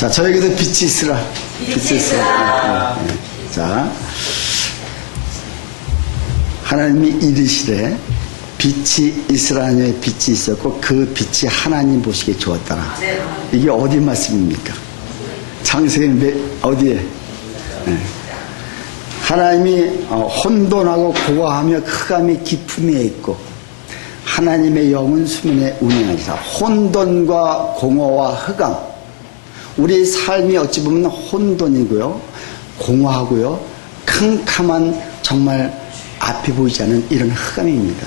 자, 저에게도 빛이 있으라. 빛이 있으라. 네. 자, 하나님이 이르시되 빛이 이스라엘에 빛이 있었고 그 빛이 하나님 보시기에 좋았더라. 이게 어디 말씀입니까? 창세기 어디에? 네. 하나님이 혼돈하고 고아하며 흑암이 깊음에 있고 하나님의 영은 수면에 운행하시라. 혼돈과 공허와 흑암, 우리 삶이 어찌 보면 혼돈이고요, 공허하고요, 캄캄한 정말 앞이 보이지 않는 이런 흑암입니다.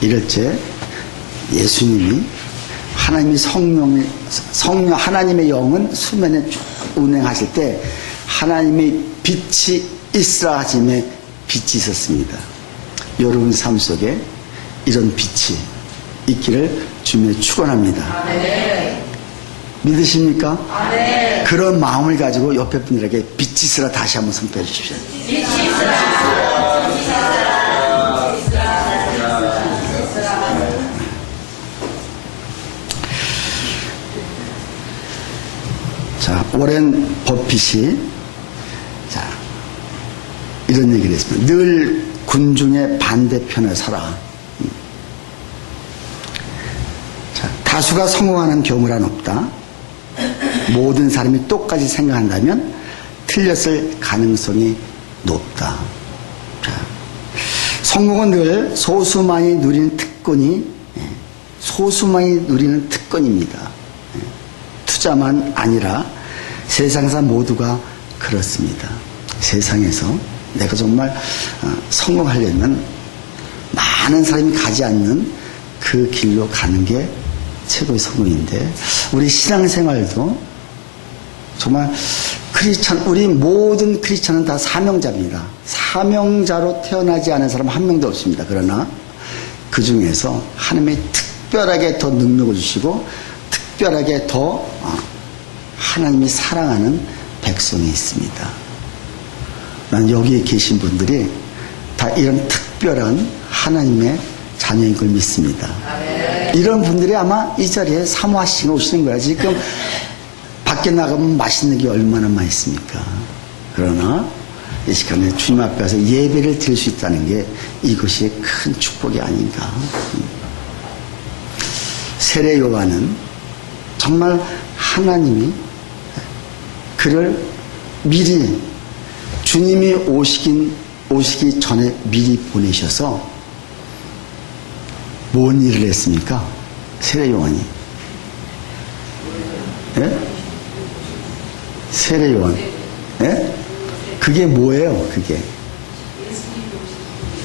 이럴 때 예수님이 하나님의 성령 하나님의 영은 수면에 운행하실 때 하나님의 빛이 있으라 하심에 빛이 있었습니다. 여러분 삶 속에 이런 빛이 있기를 주님의 축원합니다. 믿으십니까? 아멘. 그런 마음을 가지고 옆에 분들에게 빛이 있으라 다시 한번 선포해 주십시오. 빛이 있으라. 자, 오랜 버핏이 자, 이런 얘기를 했습니다. 늘 군중의 반대편에 서라. 자, 다수가 성공하는 경우란 없다. 모든 사람이 똑같이 생각한다면 틀렸을 가능성이 높다. 자, 성공은 늘 소수만이 누리는 특권입니다. 투자만 아니라 세상사 모두가 그렇습니다. 세상에서 내가 정말 성공하려면 많은 사람이 가지 않는 그 길로 가는 게 최고의 성공인데, 우리 신앙생활도 정말 우리 모든 크리스찬은 다 사명자입니다. 사명자로 태어나지 않은 사람 한 명도 없습니다. 그러나 그 중에서 하나님이 특별하게 더 능력을 주시고 특별하게 더 하나님이 사랑하는 백성이 있습니다. 난 여기에 계신 분들이 다 이런 특별한 하나님의 자녀인 걸 믿습니다. 이런 분들이 아마 이 자리에 사모하시고 오시는 거야. 지금 밖에 나가면 맛있는 게 얼마나 맛있습니까? 그러나 이 시간에 주님 앞에서 예배를 드릴 수 있다는 게 이것이 큰 축복이 아닌가. 세례 요한은 정말 하나님이 그를 미리 주님이 오시기 전에 미리 보내셔서 뭔 일을 했습니까? 세례 요한이. 예? 세례 요한. 예? 그게 뭐예요? 그게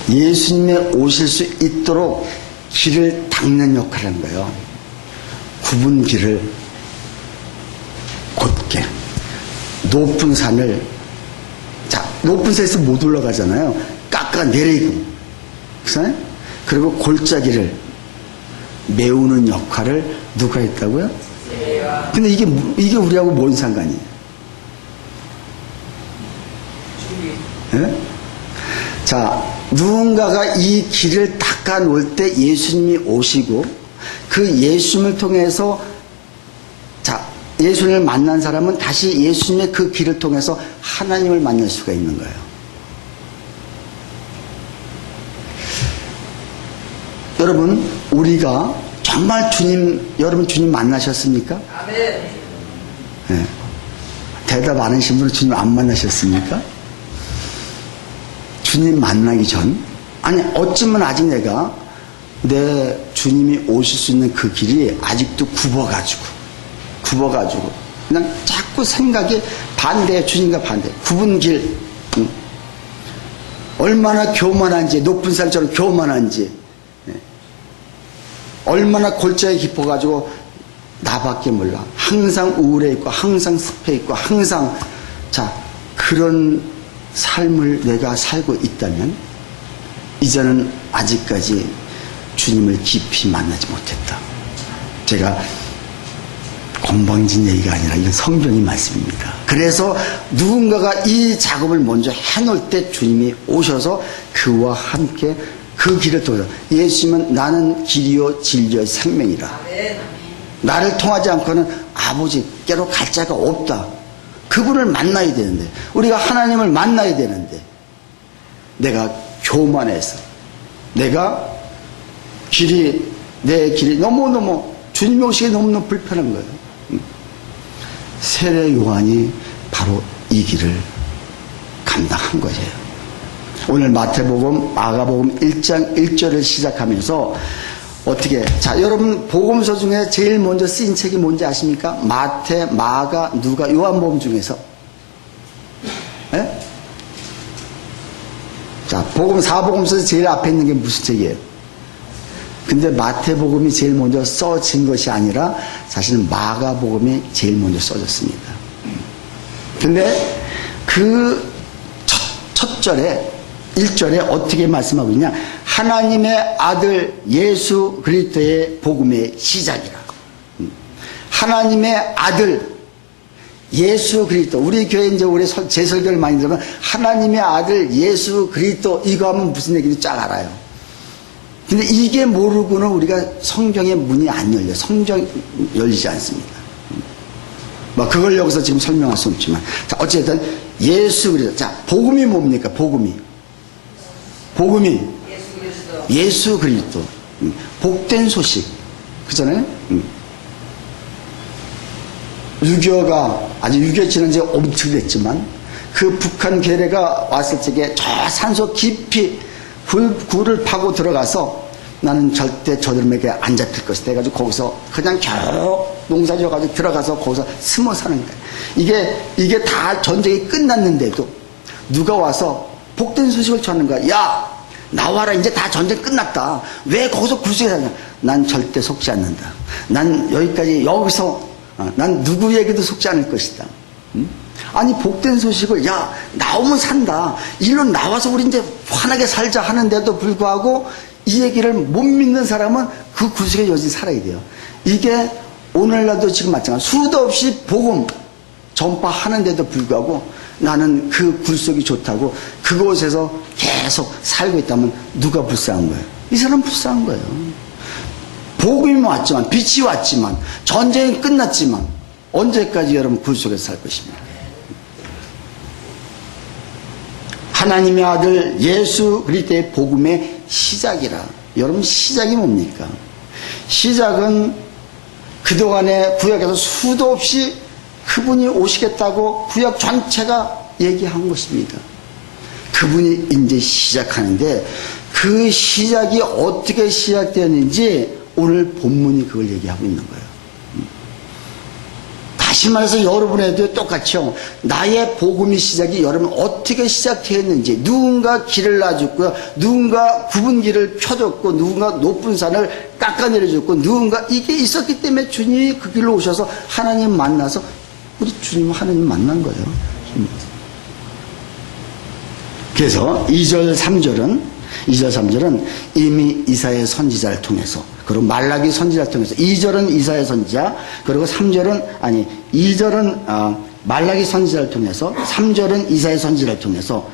예수님이 오실 수 있도록 길을 닦는 역할을 한 거예요. 굽은 길을 곧게. 높은 산을, 자, 높은 산에서 못 올라가잖아요. 깎아 내리고, 그리고 골짜기를 메우는 역할을 누가 했다고요? 근데 이게 우리하고 뭔 상관이에요? 네? 자, 누군가가 이 길을 닦아 놓을 때 예수님이 오시고 그 예수님을 통해서, 자, 예수님을 만난 사람은 다시 예수님의 그 길을 통해서 하나님을 만날 수가 있는 거예요. 여러분, 우리가 정말 여러분 주님 만나셨습니까? 네. 대답 안 하신 분은 주님 안 만나셨습니까? 주님 만나기 전, 아니, 어쩌면 아직 내가 내 주님이 오실 수 있는 그 길이 아직도 굽어가지고 그냥 자꾸 생각이 반대해. 주님과 반대. 굽은 길, 얼마나 교만한지, 높은 산처럼 교만한지, 얼마나 골짜기 깊어가지고 나밖에 몰라. 항상 우울해 있고 항상 습해 있고 항상, 자, 그런 삶을 내가 살고 있다면 이제는 아직까지 주님을 깊이 만나지 못했다. 제가 건방진 얘기가 아니라 이건 성경의 말씀입니다. 그래서 누군가가 이 작업을 먼저 해놓을 때 주님이 오셔서 그와 함께 그 길을 통해서, 예수님은 나는 길이요 진리요 생명이라. 나를 통하지 않고는 아버지께로 갈 자가 없다. 그분을 만나야 되는데, 우리가 하나님을 만나야 되는데, 내가 교만해서, 내가 내 길이 너무너무 주님 오시기 너무너무 불편한 거예요. 세례 요한이 바로 이 길을 감당한 거예요. 오늘 마태복음, 마가복음 1장 1절을 시작하면서 어떻게, 자, 여러분 복음서 중에 제일 먼저 쓰인 책이 뭔지 아십니까? 마태, 마가, 누가, 요한복음 중에서. 예? 자, 사복음서에서 제일 앞에 있는 게 무슨 책이에요? 근데 마태복음이 제일 먼저 써진 것이 아니라 사실은 마가복음이 제일 먼저 써졌습니다. 근데 그 첫 절에 1절에 어떻게 말씀하고 있냐? 하나님의 아들 예수 그리스도의 복음의 시작이라. 하나님의 아들 예수 그리스도. 우리 교회 이제 올해 제설교를 많이 들으면 하나님의 아들 예수 그리스도 이거 하면 무슨 얘기인지 쫙 알아요. 근데 이게 모르고는 우리가 성경의 문이 안 열려. 성경 열리지 않습니다. 뭐 그걸 여기서 지금 설명할 수 없지만, 자, 어쨌든 예수 그리스도. 자, 복음이 뭡니까? 복음이 예수 그리스도. 복된 소식. 그잖아요? 6.25가 아주 6.25 지난 지 엄청 됐지만, 그 북한 괴뢰가 왔을 적에 저 산소 깊이 굴을 파고 들어가서 나는 절대 저들에게 안 잡힐 것이다 해가지고 거기서 그냥 겨우 농사 지어가지고 들어가서 거기서 숨어 사는 거야. 이게 다 전쟁이 끝났는데도 누가 와서 복된 소식을 전하는 거야. 야, 나와라. 이제 다 전쟁 끝났다. 왜 거기서 굴속에 사냐? 난 절대 속지 않는다. 난 여기서 난 누구에게도 속지 않을 것이다. 아니, 복된 소식을, 야, 나오면 산다. 일로 나와서 우리 이제 환하게 살자 하는데도 불구하고 이 얘기를 못 믿는 사람은 그 굴속에 여전히 살아야 돼요. 이게 오늘날도 지금 마찬가지. 수도 없이 복음 전파하는데도 불구하고 나는 그 굴속이 좋다고 그곳에서 계속 살고 있다면 누가 불쌍한 거예요? 이 사람 불쌍한 거예요. 복음이 왔지만, 빛이 왔지만, 전쟁이 끝났지만 언제까지 여러분 굴속에서 살 것입니까? 하나님의 아들 예수 그리스도의 복음의 시작이라. 여러분, 시작이 뭡니까? 시작은 그동안에 구약에서 수도 없이 그분이 오시겠다고 구약 전체가 얘기한 것입니다. 그분이 이제 시작하는데 그 시작이 어떻게 시작되었는지 오늘 본문이 그걸 얘기하고 있는 거예요. 다시 말해서 여러분에도 똑같이요. 나의 복음의 시작이 여러분 어떻게 시작되었는지, 누군가 길을 놔줬고요, 누군가 굽은 길을 펴줬고, 누군가 높은 산을 깎아내려줬고, 누군가 이게 있었기 때문에 주님이 그 길로 오셔서 하나님 만나서 우리 주님 하나님 만난 거예요. 그래서 2절 3절은 이미 이사야 선지자를 통해서, 그리고 말라기 선지자를 통해서, 2절은 이사야 선지자, 그리고 2절은 말라기 선지자를 통해서, 3절은 이사야 선지자를 통해서,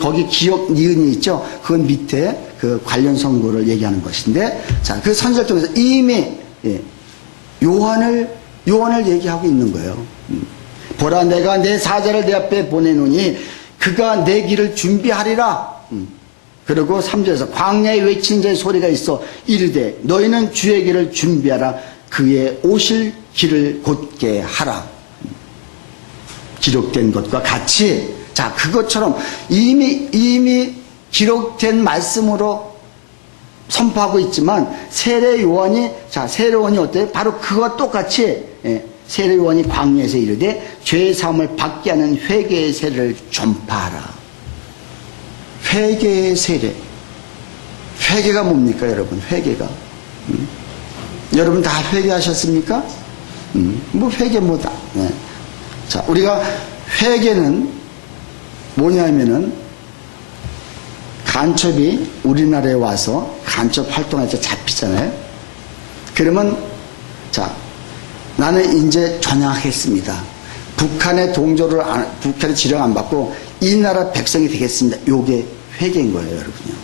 거기 기억 니은이 있죠? 그 밑에 그 관련 선고를 얘기하는 것인데, 자, 그 선지자를 통해서 이미 요한을 얘기하고 있는 거예요. 보라, 내가 내 사자를 내 앞에 보내노니 그가 내 길을 준비하리라. 그리고 3절에서 광야에 외친 자의 소리가 있어 이르되 너희는 주의 길을 준비하라. 그의 오실 길을 곧게 하라. 기록된 것과 같이, 자, 그것처럼 이미 기록된 말씀으로 선포하고 있지만 세례 요한이 어때요? 바로 그와 똑같이 세례 요한이 광야에서 이르되 죄의 사함을 받게 하는 회개의 세례를 전파하라. 회개의 세례. 회개가 뭡니까, 여러분? 회개가. 여러분 다 회개하셨습니까? 뭐 회개 뭐다. 네. 자, 우리가 회개는 뭐냐면은 간첩이 우리나라에 와서 간첩 활동할 때 잡히잖아요. 그러면 자, 나는 이제 전향하겠습니다. 북한의 북한의 지령 안 받고 이 나라 백성이 되겠습니다. 요게 회개인 거예요, 여러분요.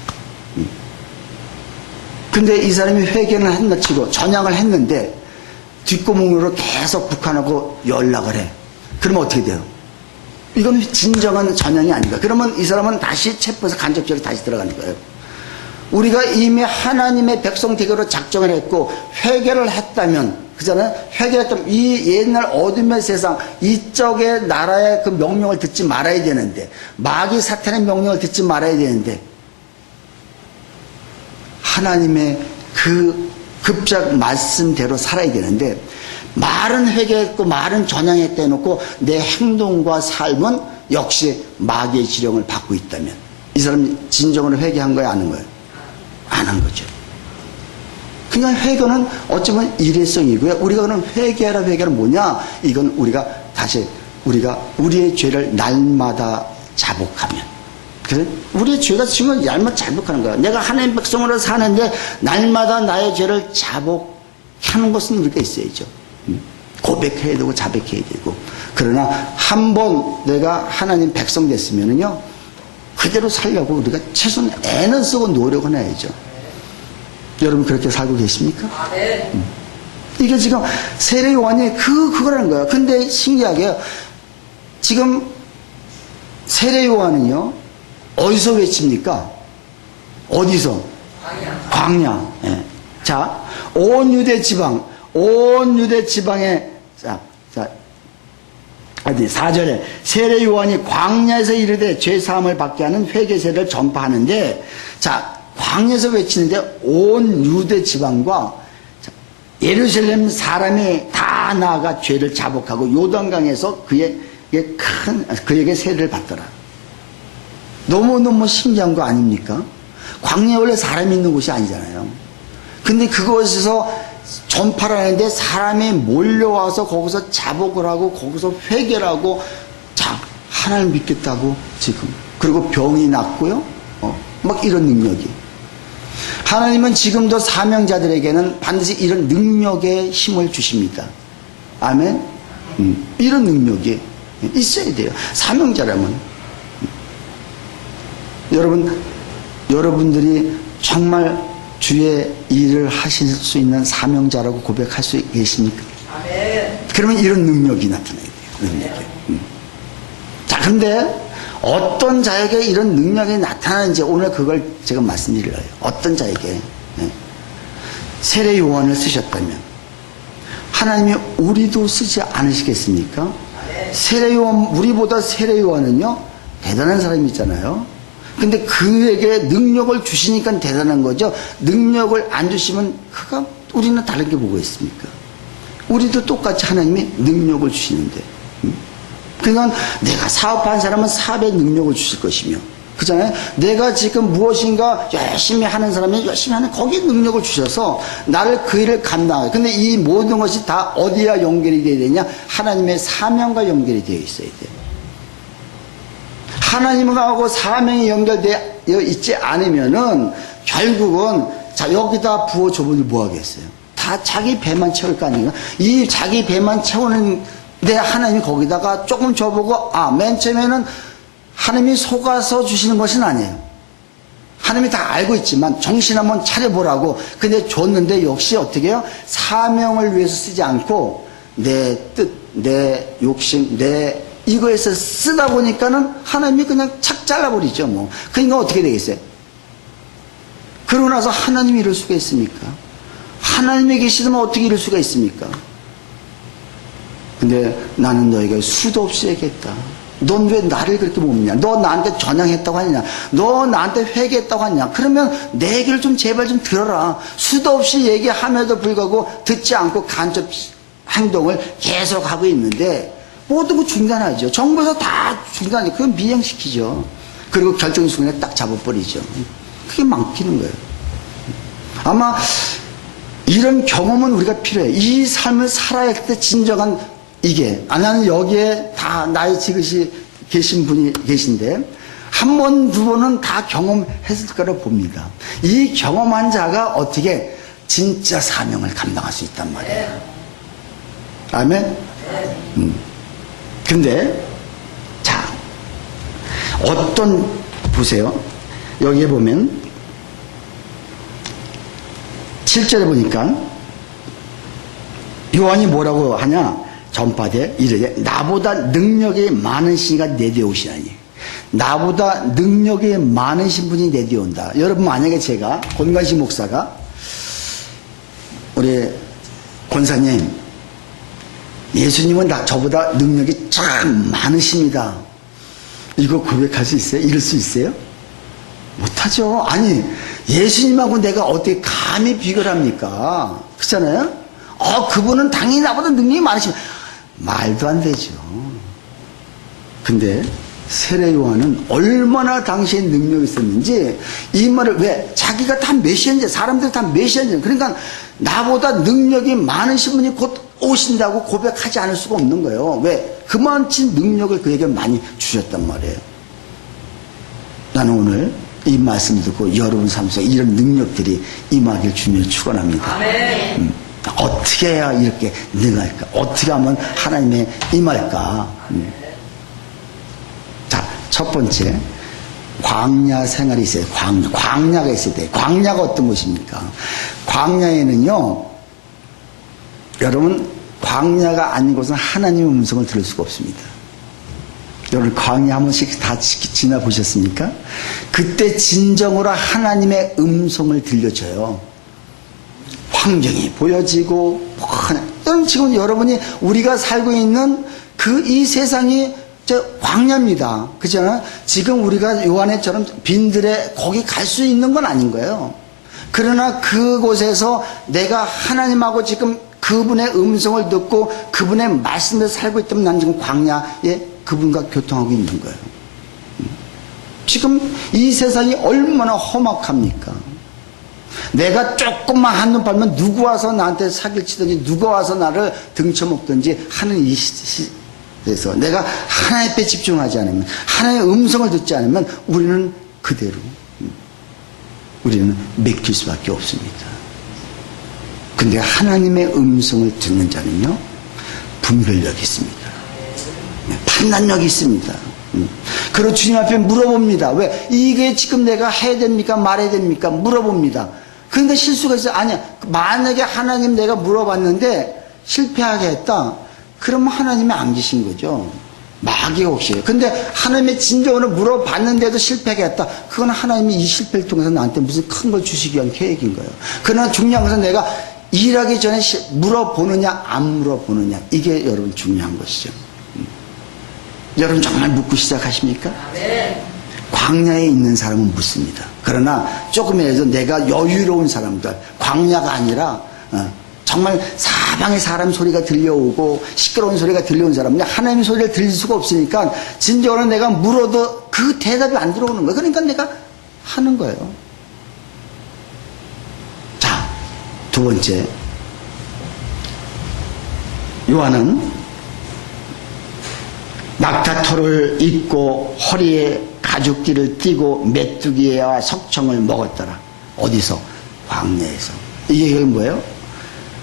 근데 이 사람이 회개는 했나 치고 전향을 했는데 뒷구멍으로 계속 북한하고 연락을 해. 그러면 어떻게 돼요? 이건 진정한 전향이 아닌가. 그러면 이 사람은 다시 체포해서 간접적으로 다시 들어가는 거예요. 우리가 이미 하나님의 백성 되기로 작정을 했고 회개를 했다면, 그잖아요. 회개했다면 이 옛날 어둠의 세상, 이쪽의 나라의 그 명령을 듣지 말아야 되는데, 마귀 사탄의 명령을 듣지 말아야 되는데, 하나님의 그 급작 말씀대로 살아야 되는데, 말은 회개했고 말은 전향했다 해놓고 내 행동과 삶은 역시 마귀의 지령을 받고 있다면 이 사람이 진정으로 회개한 거야, 안 한 거예요? 안 한 거죠. 그러니까 회개는 어쩌면 일회성이고요. 우리가 그럼 회개하라, 회개는 뭐냐? 이건 우리가 다시 우리의 죄를 날마다 자복하면, 그래? 우리의 죄가 지금 날마다 자복하는 거야. 내가 하나님 백성으로 사는데 날마다 나의 죄를 자복하는 것은 우리가 있어야죠. 고백해야 되고 자백해야 되고. 그러나 한번 내가 하나님 백성 됐으면은요, 그대로 살려고 우리가 최소한 애는 쓰고 노력은 해야죠. 여러분 그렇게 살고 계십니까? 네. 이게 지금 세례 요한이 그거라는 거예요. 근데 신기하게 지금 세례 요한은요, 어디서 외칩니까? 어디서? 광야. 예. 자, 온 유대 지방에, 어디 4절에 세례 요한이 광야에서 이르되 죄 사함을 받게 하는 회개세를 전파하는데, 자, 광야에서 외치는데 온 유대 지방과 예루살렘 사람이 다 나아가 죄를 자복하고 요단강에서 그에게 세례를 받더라. 너무너무 신기한 거 아닙니까? 광야에 원래 사람이 있는 곳이 아니잖아요. 근데 그곳에서 전파를 하는데 사람이 몰려와서 거기서 자복을 하고 거기서 회개를 하고, 자, 하나님 믿겠다고 지금. 그리고 병이 낫고요. 막 이런 능력이. 하나님은 지금도 사명자들에게는 반드시 이런 능력의 힘을 주십니다. 아멘? 이런 능력이 있어야 돼요. 사명자라면. 여러분들이 정말 주의 일을 하실 수 있는 사명자라고 고백할 수 계십니까? 아멘. 그러면 이런 능력이 나타나야 돼요. 능력이. 자, 근데 어떤 자에게 이런 능력이 나타나는지 오늘 그걸 제가 말씀드려요. 어떤 자에게. 세례 요한을 쓰셨다면 하나님이 우리도 쓰지 않으시겠습니까? 세례 요한, 우리보다 세례 요한은요, 대단한 사람이잖아요. 근데 그에게 능력을 주시니까 대단한 거죠. 능력을 안 주시면 그가 우리는 다른 게 뭐가 있습니까? 우리도 똑같이 하나님이 능력을 주시는데, 그러니까 내가 사업하는 사람은 사업의 능력을 주실 것이며, 그잖아요. 내가 지금 무엇인가 열심히 하는 사람이 열심히 하는 거기에 능력을 주셔서 나를 그 일을 감당하고. 근데 이 모든 것이 다 어디와 연결이 되어야 되냐? 하나님의 사명과 연결이 되어 있어야 돼요. 하나님하고 사명이 연결되어 있지 않으면은 결국은, 자, 여기다 부어줘보니 뭐 하겠어요? 다 자기 배만 채울 거 아닌가? 이 자기 배만 채우는데 하나님이 거기다가 조금 줘보고, 맨 처음에는 하나님이 속아서 주시는 것은 아니에요. 하나님이 다 알고 있지만 정신 한번 차려보라고. 근데 줬는데 역시 어떻게 해요? 사명을 위해서 쓰지 않고 내 뜻, 내 욕심, 내 이거에서 쓰다 보니까는 하나님이 그냥 착 잘라버리죠, 뭐. 그러니까 어떻게 되겠어요? 그러고 나서 하나님이 이럴 수가 있습니까? 하나님이 계시면 어떻게 이럴 수가 있습니까? 근데 나는 너에게 수도 없이 얘기했다. 넌 왜 나를 그렇게 못 믿냐? 너 나한테 전향했다고 하냐? 너 나한테 회개했다고 하냐? 그러면 내 얘기를 좀 제발 좀 들어라. 수도 없이 얘기함에도 불구하고 듣지 않고 간접 행동을 계속하고 있는데 모든 거 중단하죠. 정부에서 다 중단하죠. 그건 미행시키죠. 그리고 결정 순간에 딱 잡아버리죠. 그게 막히는 거예요. 아마 이런 경험은 우리가 필요해요. 이 삶을 살아야 할 때 진정한 이게, 나는 여기에 다 나이 지긋이 계신 분이 계신데 한 번, 두 번은 다 경험했을 거라고 봅니다. 이 경험한 자가 어떻게 진짜 사명을 감당할 수 있단 말이에요. 아멘? 근데 자, 보세요. 여기에 보면 7절에 보니까 요한이 뭐라고 하냐? 전파대 이르되 나보다 능력이 많으시니가 내게 오시나니. 나보다 능력이 많으신 분이 내게 온다. 여러분, 만약에 제가 권관식 목사가 우리 권사님, 예수님은 저보다 능력이 참 많으십니다. 이거 고백할 수 있어요? 이럴 수 있어요? 못하죠. 아니, 예수님하고 내가 어떻게 감히 비교를 합니까? 그렇잖아요? 그분은 당연히 나보다 능력이 많으십니다. 말도 안 되죠. 근데 세례 요한은 얼마나 당시에 능력이 있었는지 이 말을 왜? 자기가 다 메시아인지, 사람들이 다 메시아인지, 그러니까 나보다 능력이 많으신 분이 곧 오신다고 고백하지 않을 수가 없는 거예요. 왜? 그만치 능력을 그에게 많이 주셨단 말이에요. 나는 오늘 이 말씀 듣고 여러분 삶 속에 이런 능력들이 임하길 주님을 축원합니다. 아멘. 어떻게 해야 이렇게 능할까? 어떻게 하면 하나님의 임할까? 자, 첫 번째, 광야 생활이 있어요. 광야가 있어야 돼요. 광야가 어떤 곳입니까? 광야에는요, 여러분, 광야가 아닌 곳은 하나님의 음성을 들을 수가 없습니다. 여러분, 광야 한 번씩 다 지나보셨습니까? 그때 진정으로 하나님의 음성을 들려줘요. 환경이 보여지고, 여러분, 지금 여러분이 우리가 살고 있는 이 세상이 광야입니다. 그렇잖아요? 지금 우리가 요한의처럼 빈들에 거기 갈 수 있는 건 아닌 거예요. 그러나 그곳에서 내가 하나님하고 지금 그분의 음성을 듣고 그분의 말씀에 살고 있다면 난 지금 광야에 그분과 교통하고 있는 거예요. 지금 이 세상이 얼마나 험악합니까? 내가 조금만 한눈 팔면 누구 와서 나한테 사기를 치든지 누가 와서 나를 등쳐먹든지 하는 이 시대에서 내가 하나님 앞에 집중하지 않으면, 하나님의 음성을 듣지 않으면 우리는 그대로 우리는 맡길 수밖에 없습니다. 근데 하나님의 음성을 듣는 자는요, 분별력이 있습니다. 판단력이 있습니다. 그리고 주님 앞에 물어봅니다. 왜? 이게 지금 내가 해야 됩니까? 말해야 됩니까? 물어봅니다. 그런데 실수가 있어요. 아니야. 만약에 하나님 내가 물어봤는데 실패하게 했다. 그러면 하나님이 안 계신 거죠. 마귀 혹시예요. 근데 하나님의 진정으로 물어봤는데도 실패하게 했다. 그건 하나님이 이 실패를 통해서 나한테 무슨 큰 걸 주시기 위한 계획인 거예요. 그러나 중요한 것은 내가 일하기 전에 물어보느냐 안 물어보느냐, 이게 여러분 중요한 것이죠. 여러분 정말 묻고 시작하십니까? 네. 광야에 있는 사람은 묻습니다. 그러나 조금이라도 내가 여유로운 사람들, 광야가 아니라 정말 사방에 사람 소리가 들려오고 시끄러운 소리가 들려오는 사람은 하나님의 소리를 들릴 수가 없으니까 진정으로 내가 물어도 그 대답이 안 들어오는 거예요. 그러니까 내가 하는 거예요. 자, 두 번째, 요한은 낙타털을 입고 허리에 가죽띠를 띠고 메뚜기와 석청을 먹었더라. 어디서? 광야에서. 이게 뭐예요?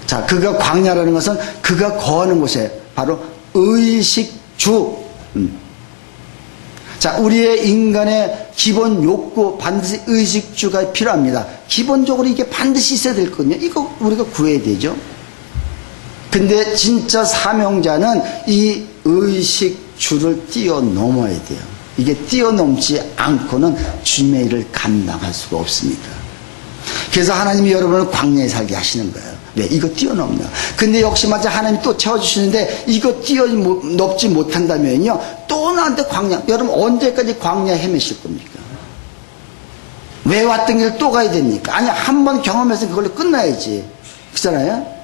자, 그가 광야라는 것은 그가 거하는 곳에 바로 의식주. 자, 우리의 인간의 기본 욕구, 반드시 의식주가 필요합니다. 기본적으로 이게 반드시 있어야 될 거거든요. 이거 우리가 구해야 되죠. 근데 진짜 사명자는 이 의식주를 뛰어넘어야 돼요. 이게 뛰어넘지 않고는 주님의 일을 감당할 수가 없습니다. 그래서 하나님이 여러분을 광야에 살게 하시는 거예요. 네, 이거 뛰어넘나. 근데 역시 마치 하나님이 또 채워주시는데 이거 뛰어넘지 못한다면요, 또 나한테 광야. 여러분 언제까지 광야 헤매실 겁니까? 왜 왔던 길 또 가야 됩니까? 아니, 한 번 경험해서 그걸로 끝나야지. 그렇잖아요?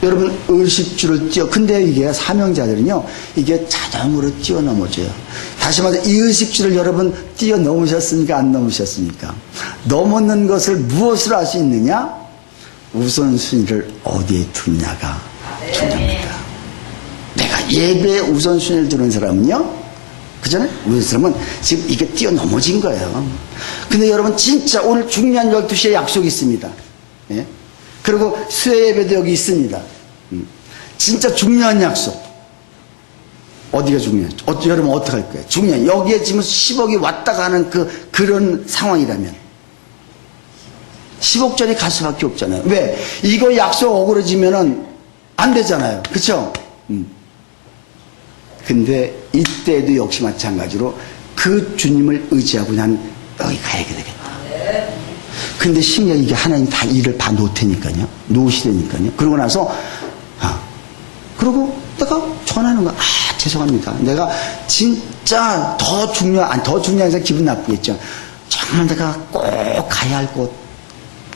여러분 의식주를 근데 이게 사명자들은요, 이게 자동으로 뛰어넘어져요. 다시 말해서 이 의식주를 여러분 뛰어넘으셨습니까? 안 넘으셨습니까? 넘었는 것을 무엇으로 할 수 있느냐? 우선순위를 어디에 두느냐가 중요합니다. 내가 예배에 우선순위를 두는 사람은요, 그잖아요? 우리 사람은 지금 이게 뛰어넘어진 거예요. 근데 여러분 진짜 오늘 중요한 12시에 약속이 있습니다. 예? 그리고 수요 예배도 여기 있습니다. 진짜 중요한 약속. 어디가 중요하죠? 여러분 어떻게 할 거예요? 중요한. 여기에 지금 10억이 왔다 가는 그런 상황이라면 15절이 갈 수밖에 없잖아요. 왜? 이거 약속 어그러지면은 안 되잖아요. 그쵸? 근데 이때도 역시 마찬가지로 그 주님을 의지하고 난 여기 가야 되겠다. 근데 신기하게 이게 하나님 다 일을 봐 놓을 테니까요. 놓으시다니까요. 그러고 나서, 그러고 내가 전하는 거야. 죄송합니다. 내가 진짜 더 중요해서 기분 나쁘겠죠. 정말 내가 꼭 가야 할 곳,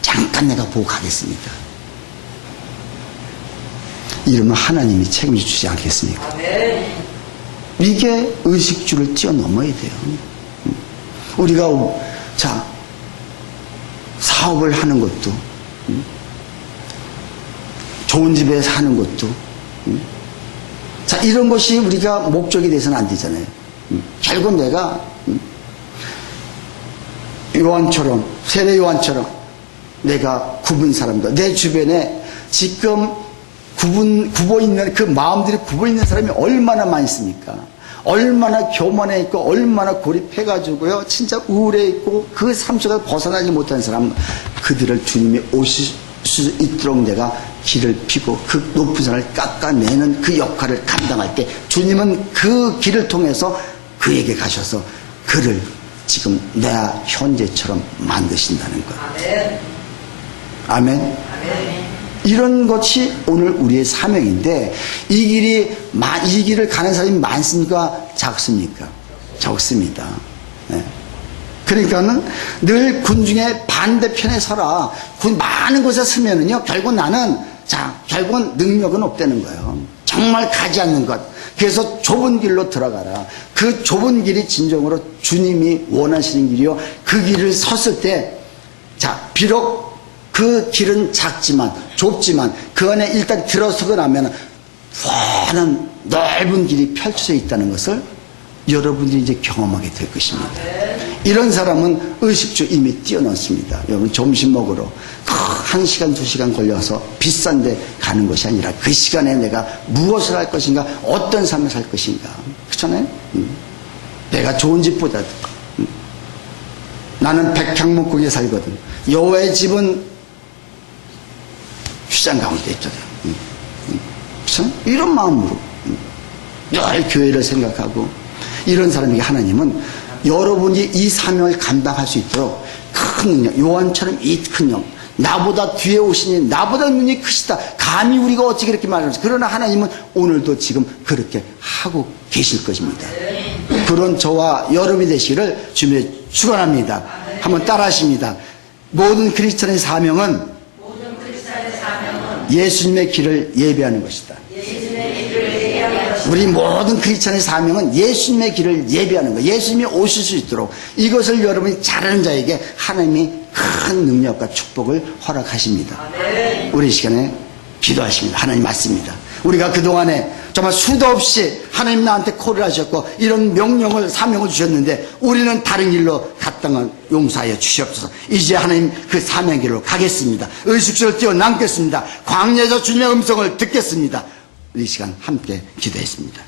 잠깐 내가 보고 가겠습니다. 이러면 하나님이 책임져 주지 않겠습니까? 이게 의식주를 뛰어넘어야 돼요. 우리가, 자, 사업을 하는 것도, 좋은 집에 사는 것도, 자, 이런 것이 우리가 목적이 돼서는 안 되잖아요. 결국 내가, 요한처럼, 세례 요한처럼 내가 굽은 사람들, 내 주변에 지금 굽어 있는, 그 마음들이 굽어 있는 사람이 얼마나 많습니까? 얼마나 교만해 있고, 얼마나 고립해가지고요, 진짜 우울해 있고, 그 삶 속에서 벗어나지 못한 사람, 그들을 주님이 오실 수 있도록 내가 길을 피고, 그 높은 산을 깎아내는 그 역할을 감당할 때, 주님은 그 길을 통해서 그에게 가셔서 그를 지금 내 현재처럼 만드신다는 것. 아멘. 아멘. 아멘. 이런 것이 오늘 우리의 사명인데, 이 길을 가는 사람이 많습니까? 작습니까? 적습니다. 네. 그러니까는 늘 군중의 반대편에 서라. 많은 곳에 서면은요, 결국 결국은 능력은 없다는 거예요. 정말 가지 않는 것. 그래서 좁은 길로 들어가라. 그 좁은 길이 진정으로 주님이 원하시는 길이요. 그 길을 섰을 때, 비록 그 길은 좁지만 그 안에 일단 들어서고 나면 훤한 넓은 길이 펼쳐져 있다는 것을 여러분들이 이제 경험하게 될 것입니다. 이런 사람은 의식주 이미 뛰어넘습니다. 여러분 점심 먹으러 1시간 2시간 걸려서 비싼 데 가는 것이 아니라 그 시간에 내가 무엇을 할 것인가, 어떤 삶을 살 것인가. 그렇잖아요? 내가 좋은 집보다도 나는 백향목국에 살거든. 여호와의 집은 휘장 가운데 있거든. 이런 마음으로 늘 교회를 생각하고, 이런 사람에게 하나님은 여러분이 이 사명을 감당할 수 있도록 큰 능력, 요한처럼 이 큰 영, 나보다 뒤에 오시니 나보다 눈이 크시다. 감히 우리가 어찌 그렇게 말하는지. 그러나 하나님은 오늘도 지금 그렇게 하고 계실 것입니다. 그런 저와 여러분이 되시기를 주님의 축원합니다. 한번 따라 하십니다. 모든 크리스천의 사명은 예수님의 길을 예배하는 것이다. 우리 모든 크리스천의 사명은 예수님의 길을 예배하는 것, 예수님이 오실 수 있도록 이것을 여러분이 잘하는 자에게 하나님이 큰 능력과 축복을 허락하십니다. 우리 이 시간에 기도하십니다. 하나님 맞습니다. 우리가 그동안에 정말 수도 없이 하나님 나한테 콜을 하셨고 이런 명령을 사명을 주셨는데 우리는 다른 길로 갔다가 용서하여 주시옵소서. 이제 하나님 그 사명 길로 가겠습니다. 의식주를 뛰어넘겠습니다. 광야에서 주님의 음성을 듣겠습니다. 이 시간 함께 기도했습니다.